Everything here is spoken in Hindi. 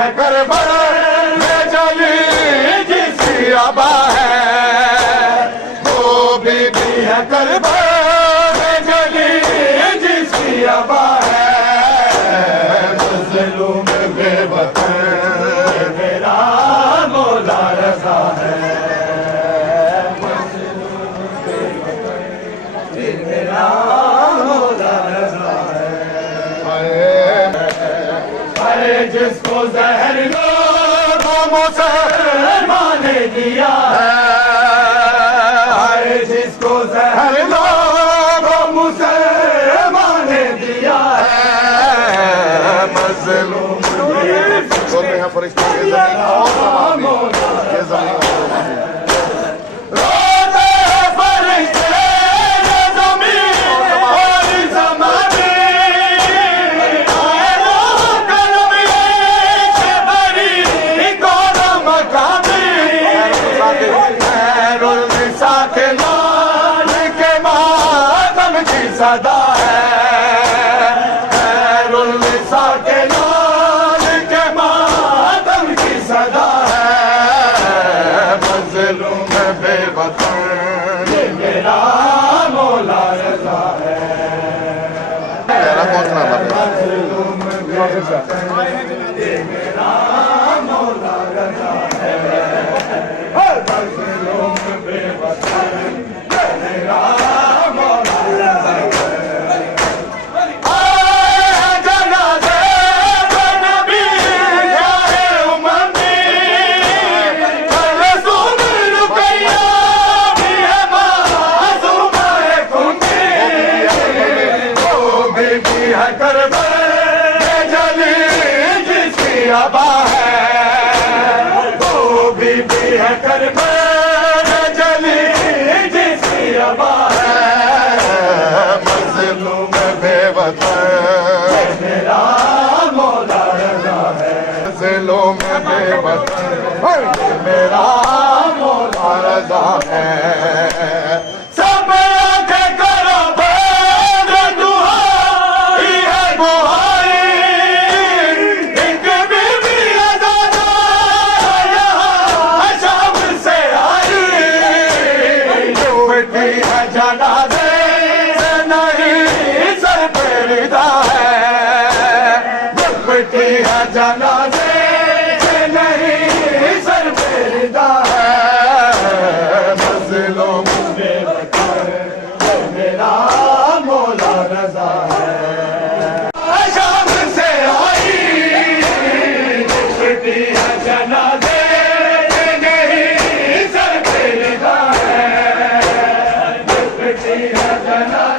है करबला में जली जिसकी आबा है, वो बीबी है करबला में जली जिसकी आबा है। मज़लूम बेवतन मेरा मौला रज़ा है, मेरा मौला रज़ा है। अरे जिसको ज़हर लोगों मुसलमान ने दिया है, अरे जिसको ज़हर लोगों मुसलमान ने दिया है। मज़लूम फरिश्ते सदा है, खैरुल निसा के लाल के मातम की सदा है। मज़लूम बेवतन ये मेरा मौला रज़ा है। मज़लूम बेवतन ये मेरा मौला रज़ा है। मज़लूम बेवतन ये मेरा आबा है, वो बीबी है करबला जली जिसकी आबा है। मज़लूम बेवतन मेरा मौला रज़ा है, मज़लूम बेवतन मेरा मौला रज़ा है। सब आंखें करो बंद, दुआई है बुहारी, जनाज़े से नहीं सर पे रिदा है, मिट्टी है जनाज़े से नहीं सर पे रिदा है। मज़लूम बेवतन मेरा मौला रज़ा है। शाम से आई मिट्टी है जनाज़े से नहीं सर पे रिदा है, जनाज़े